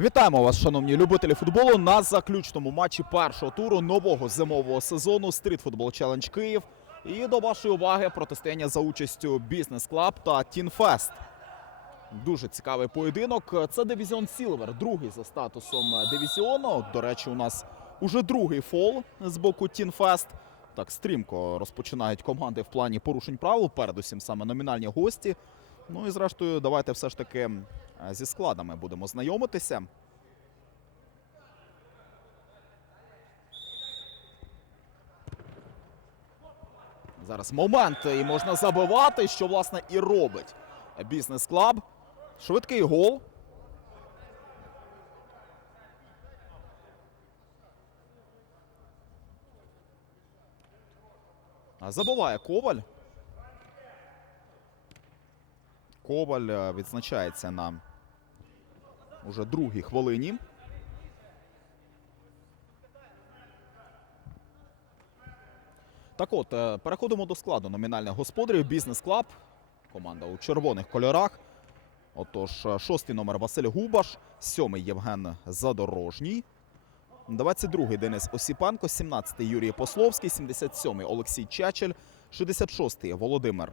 Вітаємо вас, шановні любителі футболу, на заключному матчі першого туру нового зимового сезону Стрітфутбол Челендж Київ. І до вашої уваги протистояння за участю Бізнес Клаб та Тінфест. Дуже цікавий поєдинок. Це дивізіон Сілвер, другий за статусом дивізіону. До речі, у нас уже другий фол з боку Тінфест. Так стрімко розпочинають команди в плані порушень правил. Передусім саме номінальні гості. Ну і зрештою, давайте все ж таки зі складами будемо знайомитися. Зараз момент і можна забивати, що власне і робить бізнес клаб. Швидкий гол. А Забиває Коваль. Коваль е, відзначається на уже другій хвилині. Так от, е, переходимо до складу номінальних господарів. Бізнес Клаб. Команда у червоних кольорах. Отож, е, шостий номер Василь Губаш, сьомий Євген Задорожній. 22-й Денис Осіпенко, 17-й Юрій Пословський, 77-й Олексій Чечель, 66-й Володимир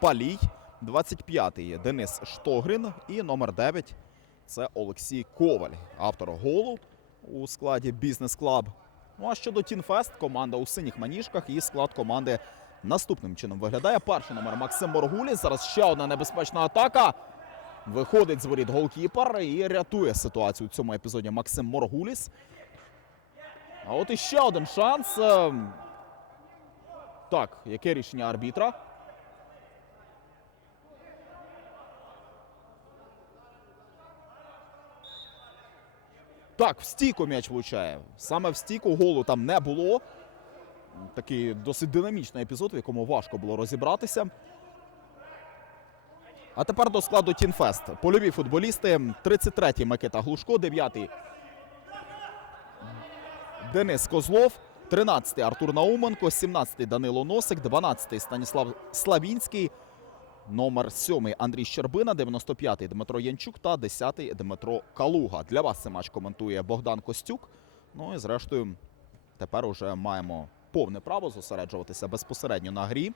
Палій, 25-й Денис Штогрин і номер 9 це Олексій Коваль, автор голу у складі Бізнес Клаб. Ну а щодо Тінфест, команда у синіх маніжках і склад команди наступним чином виглядає. Перший номер Максим Моргуліс. Зараз ще одна небезпечна атака. Виходить з воріт голкіпер і рятує ситуацію у цьому епізоді Максим Моргуліс. А от іще один шанс. Ем, Так, яке рішення арбітра? Так, в стійку м'яч влучає. Саме в стійку голу там не було. Такий досить динамічний епізод, в якому важко було розібратися. А тепер до складу Тінфест. Польові футболісти. 33-й Микита Глушко, 9-й Денис Козлов, 13-й Артур Науменко, 17-й Данило Носик, 12-й Станіслав Славінський, номер 7-й Андрій Щербина, 95-й Дмитро Янчук та 10-й Дмитро Калуга. Для вас цей матч коментує Богдан Костюк. Ну і зрештою, тепер уже маємо повне право зосереджуватися безпосередньо на грі.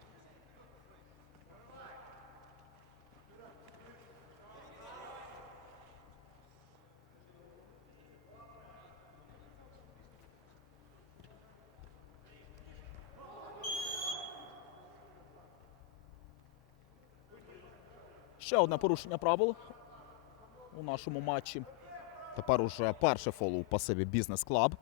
Ще одне порушення правил у нашому матчі. Тепер уже перше фол у пасиві Бізнес Клаб.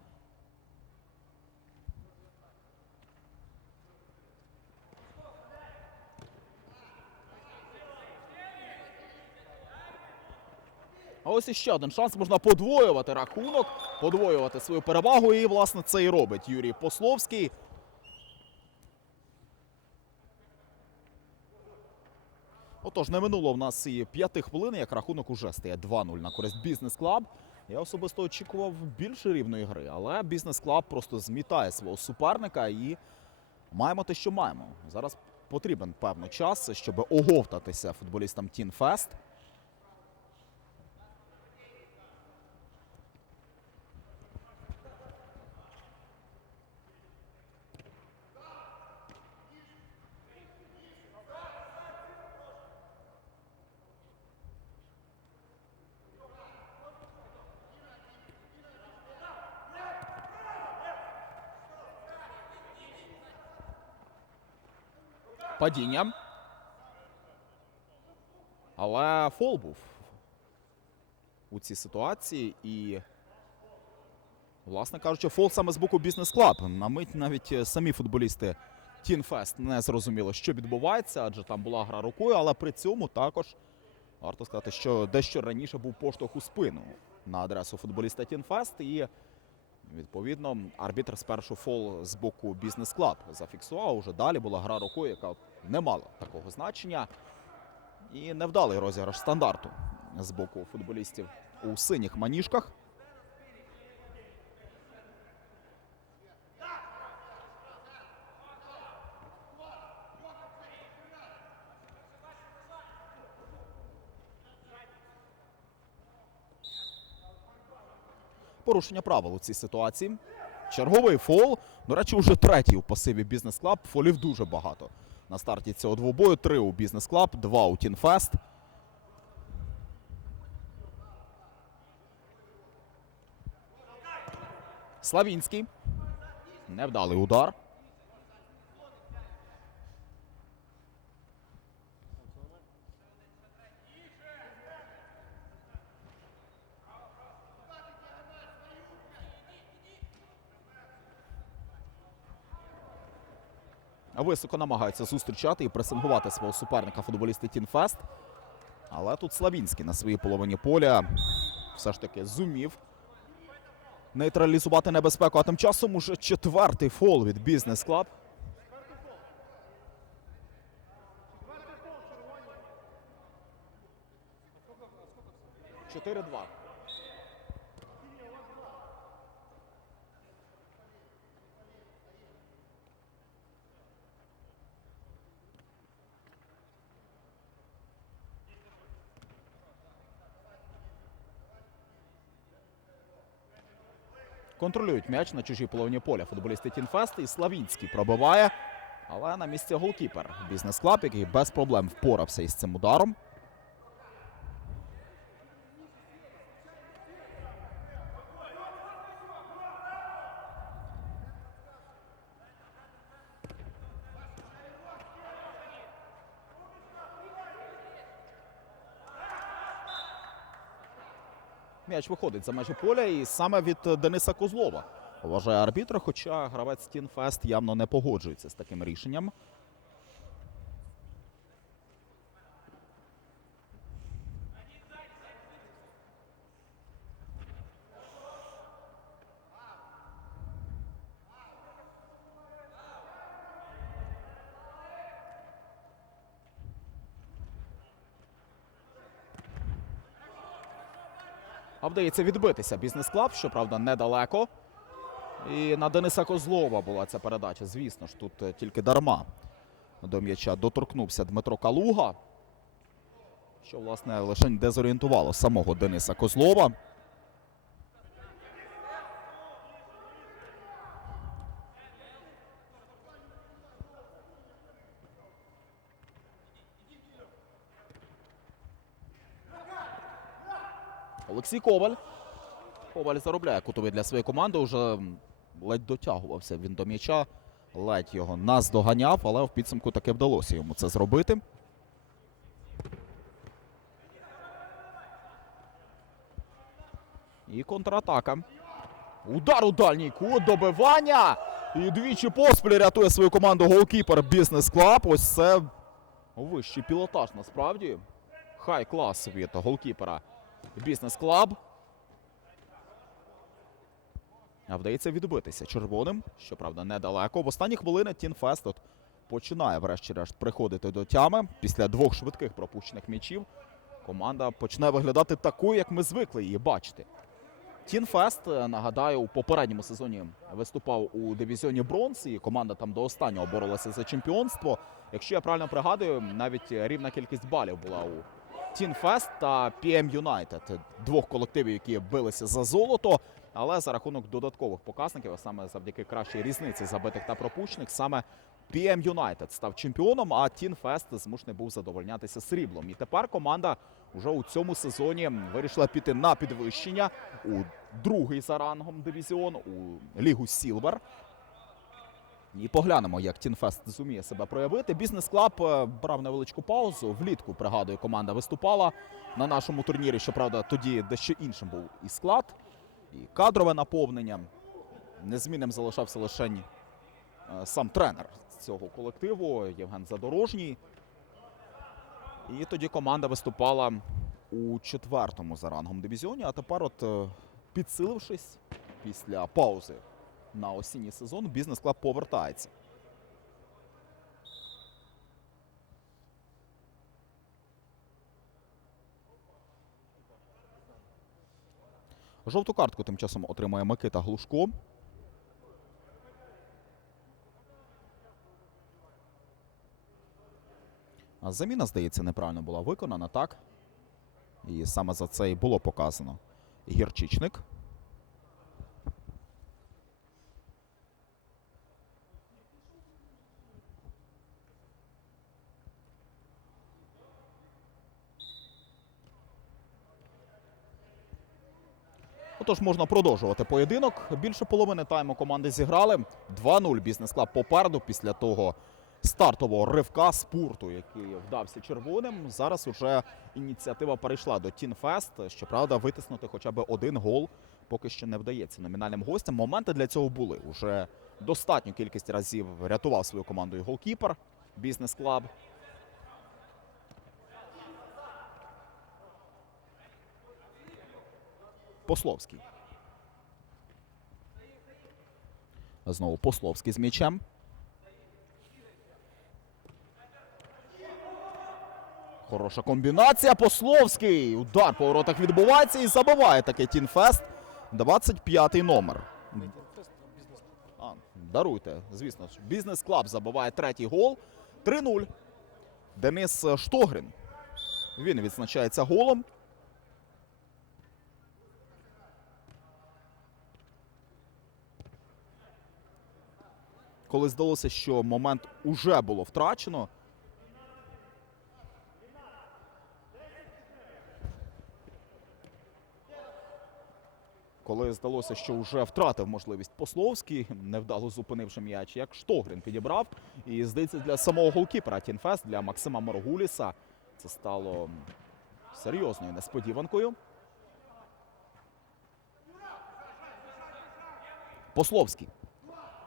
А ось іще один шанс. Можна подвоювати рахунок, подвоювати свою перевагу. І, власне, це і робить Юрій Пословський. Отож, не минуло в нас і п'яти хвилин, як рахунок уже стає 2-0 на користь Бізнес Клаб. Я особисто очікував більше рівної гри, але Бізнес Клаб просто змітає свого суперника і маємо те, що маємо. Зараз потрібен певний час, щоб оговтатися футболістам Тінфест. Падіння. Але фол був у цій ситуації. І, власне кажучи, фол саме з боку Бізнес Клаб. На мить навіть е, самі футболісти Тінфест не зрозуміли, що відбувається, адже там була гра рукою, але при цьому також варто сказати, що дещо раніше був поштовх у спину на адресу футболіста Тінфест. І Відповідно, арбітр спершу фол з боку Бізнес Клаб зафіксував. Уже далі була гра рукою, яка не мала такого значення. І невдалий розіграш стандарту з боку футболістів у синіх маніжках. порушення правил у цій ситуації. Черговий фол. До речі, уже третій у пасиві Бізнес Клаб. Фолів дуже багато. На старті цього двобою три у Бізнес Клаб, два у Тінфест. Славінський. Невдалий удар. Високо намагаються зустрічати і пресингувати свого суперника футболісти Тінфест. Але тут Славінський на своїй половині поля все ж таки зумів нейтралізувати небезпеку. А тим часом уже четвертий фол від Бізнес Клаб. Чотири-два. Контролюють м'яч на чужій половині поля. Футболісти Тінфест і Славінський пробиває. Але на місці голкіпер. Бізнес Клаб, який без проблем впорався із цим ударом. М'яч виходить за межі поля і саме від е, Дениса Козлова. Вважає арбітр, хоча гравець Тінфест явно не погоджується з таким рішенням. Вдається відбитися бізнес-клаб, щоправда, недалеко. І на Дениса Козлова була ця передача. Звісно ж, тут е, тільки дарма до м'яча доторкнувся Дмитро Калуга. Що, власне, лише дезорієнтувало самого Дениса Козлова. Олексій Коваль. Коваль заробляє кутовий для своєї команди. Уже ледь дотягувався він до м'яча. Ледь його наздоганяв, але в підсумку таки вдалося йому це зробити. І контратака. Удар у дальній кут, добивання. І двічі поспіль рятує свою команду голкіпер Бізнес Клаб. Ось це вищий пілотаж насправді. Хай клас від голкіпера Бізнес Клаб. А вдається відбитися червоним. Щоправда, недалеко. В останні хвилини Тінфест от починає, врешті-решт, приходити до тями. Після двох швидких пропущених м'ячів команда почне виглядати такою, як ми звикли її бачити. Тінфест, е, нагадаю, у попередньому сезоні виступав у дивізіоні бронз, і команда там до останнього боролася за чемпіонство. Якщо я правильно пригадую, навіть рівна кількість балів була у Тінфест та PM United, двох колективів, які билися за золото. Але за рахунок додаткових показників, а саме завдяки кращій різниці забитих та пропущених, саме PM United став чемпіоном, а Тінфест змушений був задовольнятися сріблом. І тепер команда вже у цьому сезоні вирішила піти на підвищення у другий за рангом дивізіон у Лігу Сілвер. І поглянемо, як Тінфест зуміє себе проявити. Бізнес Клаб е, брав невеличку паузу. Влітку, пригадую, команда виступала на нашому турнірі. Щоправда, тоді дещо іншим був і склад, і кадрове наповнення. Незмінним залишався лише е, сам тренер цього колективу Євген Задорожній. І тоді команда виступала у четвертому за рангом дивізіоні. А тепер, от е, підсилившись після паузи на осінній сезон, бізнес клаб повертається. Жовту картку тим часом отримує Микита Глушко. Заміна, здається, неправильно була виконана, так? І саме за це і було показано. Гірчичник. Тож можна продовжувати поєдинок. Більше половини тайму команди зіграли. 2-0 бізнес-клаб попереду після того стартового ривка спорту, який вдався червоним. Зараз уже ініціатива перейшла до Тінфест. Щоправда, витиснути хоча б один гол поки що не вдається номінальним гостям. Моменти для цього були. Уже достатню кількість разів рятував свою команду і голкіпер бізнес-клаб. Пословський. Знову Пословський з м'ячем. Хороша комбінація. Пословський. Удар по воротах відбувається і забиває таке Тінфест. 25-й номер. А, даруйте, звісно. Бізнес Клаб забиває третій гол. 3-0. Денис Штогрин. Він відзначається голом. Коли здалося, що момент уже було втрачено. Коли здалося, що вже втратив можливість Пословський, невдало зупинивши м'яч, як Штогрин підібрав. І здається, для самого голкіпера Тінфест, для Максима Моргуліса, це стало серйозною несподіванкою. Пословський.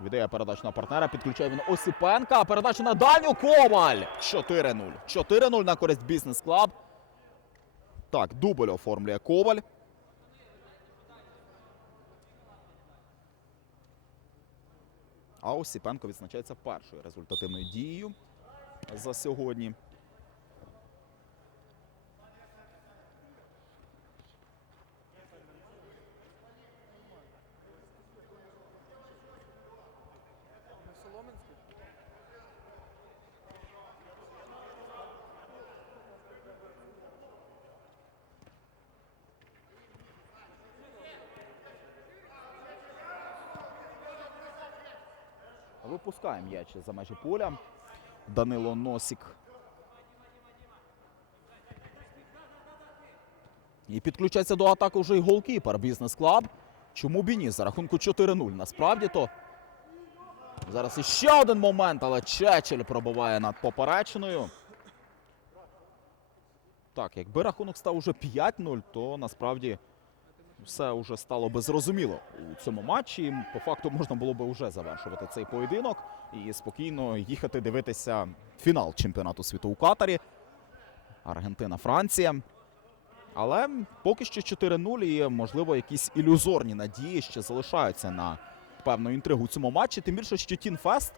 Віддає передачу на партнера, підключає він Осипенка. Передача на дальню Коваль. 4-0. 4-0 на користь бізнес клаб. Так, дубль оформлює Коваль. А Осіпенко відзначається першою результативною дією за сьогодні. Випускає м'яч за межі поля. Данило Носік. І підключається до атаки вже й голкіпер Бізнес Клаб. Чому б і ні? За рахунку 4-0. Насправді то. Зараз іще один момент, але Чечель пробиває над поперечиною. Так, якби рахунок став уже 5-0, то насправді все вже стало би зрозуміло у цьому матчі. По факту можна було би вже завершувати цей поєдинок і спокійно їхати дивитися фінал чемпіонату світу у Катарі. Аргентина, Франція. Але поки що 4-0 і, можливо, якісь ілюзорні надії ще залишаються на певну інтригу у цьому матчі. Тим більше, що Тінфест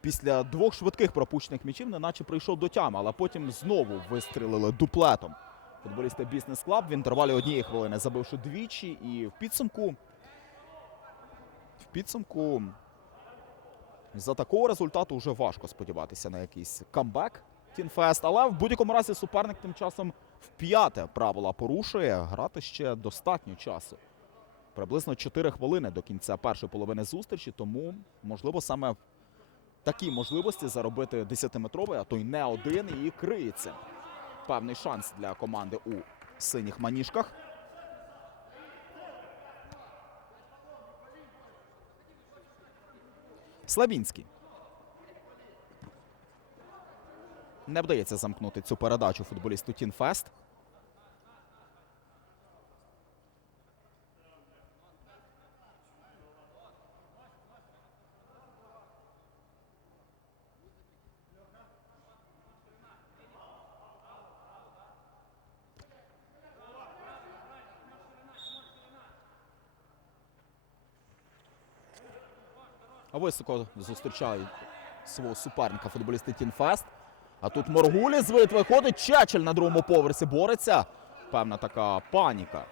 після двох швидких пропущених м'ячів неначе прийшов до тями, але потім знову вистрілили дуплетом. Футболісти Бізнес Клаб в інтервалі однієї хвилини забивши двічі, і в підсумку. В підсумку за такого результату вже важко сподіватися на якийсь камбек Тінфест. Але в будь-якому разі суперник тим часом вп'яте правила порушує. Грати ще достатньо часу. Приблизно 4 хвилини до кінця першої половини зустрічі, тому можливо саме в такій можливості заробити 10-метровий, а то й не один, і криється певний шанс для команди у синіх маніжках. Слабінський. Не вдається замкнути цю передачу футболісту Тінфест. Високо зустрічають свого суперника футболісти Тінфест. А тут Моргулі звит виходить. Чечель на другому поверсі бореться. Певна така паніка.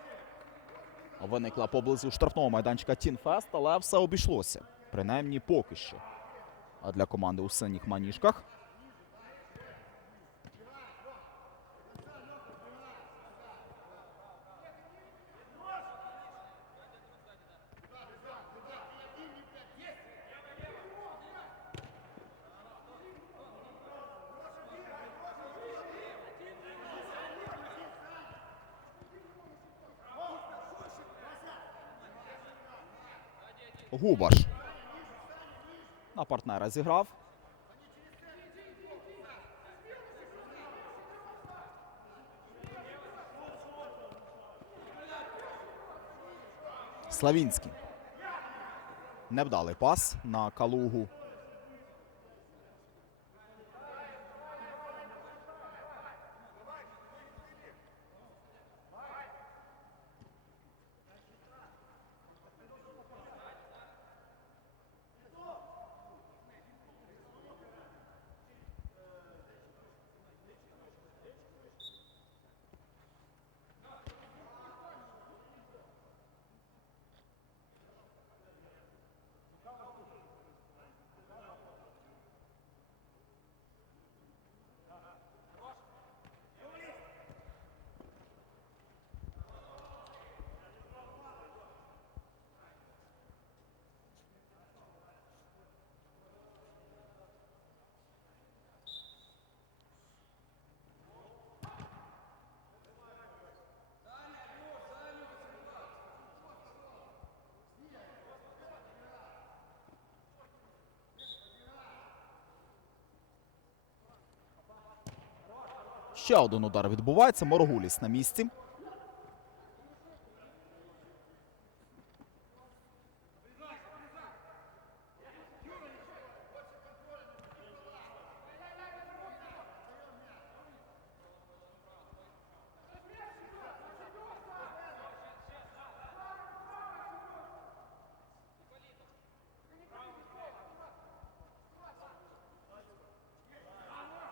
Виникла поблизу штрафного майданчика Тінфест, але все обійшлося. Принаймні поки що. А для команди у синіх маніжках. Губаш. На партнера зіграв. Славінський. Невдалий пас на Калугу. Ще один удар відбувається. Моргуліс на місці.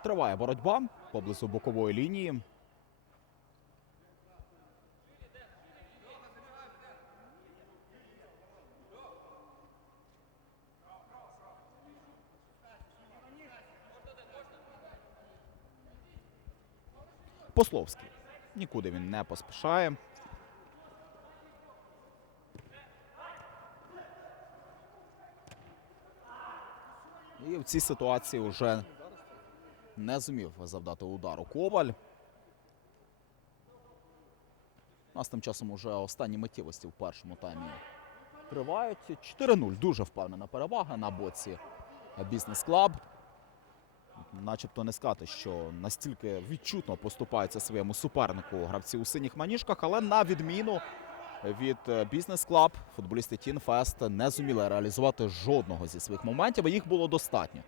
Триває боротьба поблизу бокової лінії. Пословський. Нікуди він не поспішає. І в цій ситуації вже не зумів завдати удару Коваль. Нас тим часом уже останні миттєвості в першому таймі тривають. 4-0. Дуже впевнена перевага на боці Бізнес Клаб. Начебто не сказати, що настільки відчутно поступаються своєму супернику гравці у синіх маніжках, але на відміну від Бізнес Клаб футболісти Тінфест не зуміли реалізувати жодного зі своїх моментів, а їх було достатньо.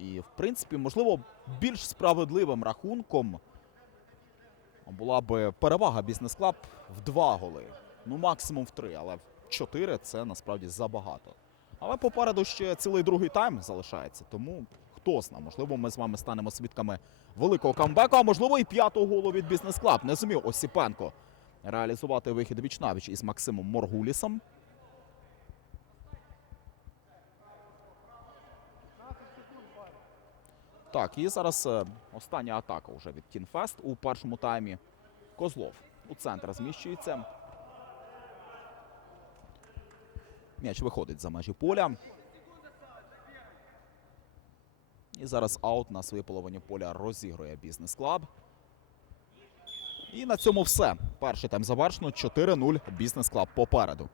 І, в принципі, можливо, більш справедливим рахунком була би перевага Бізнес Клаб в два голи. Ну, максимум в три, але в чотири це насправді забагато. Але попереду ще цілий другий тайм залишається. Тому хто зна, можливо, ми з вами станемо свідками великого камбеку, а можливо, і п'ятого голу від Бізнес Клаб. Не зумів Осіпенко реалізувати вихід віч-навіч із Максимом Моргулісом. Так, і зараз е, остання атака вже від Тінфест у першому таймі. Козлов у центр зміщується. М'яч виходить за межі поля. І зараз аут на своїй половині поля розігрує бізнес клаб. І на цьому все. Перший тайм завершено. 4-0 бізнес клаб попереду.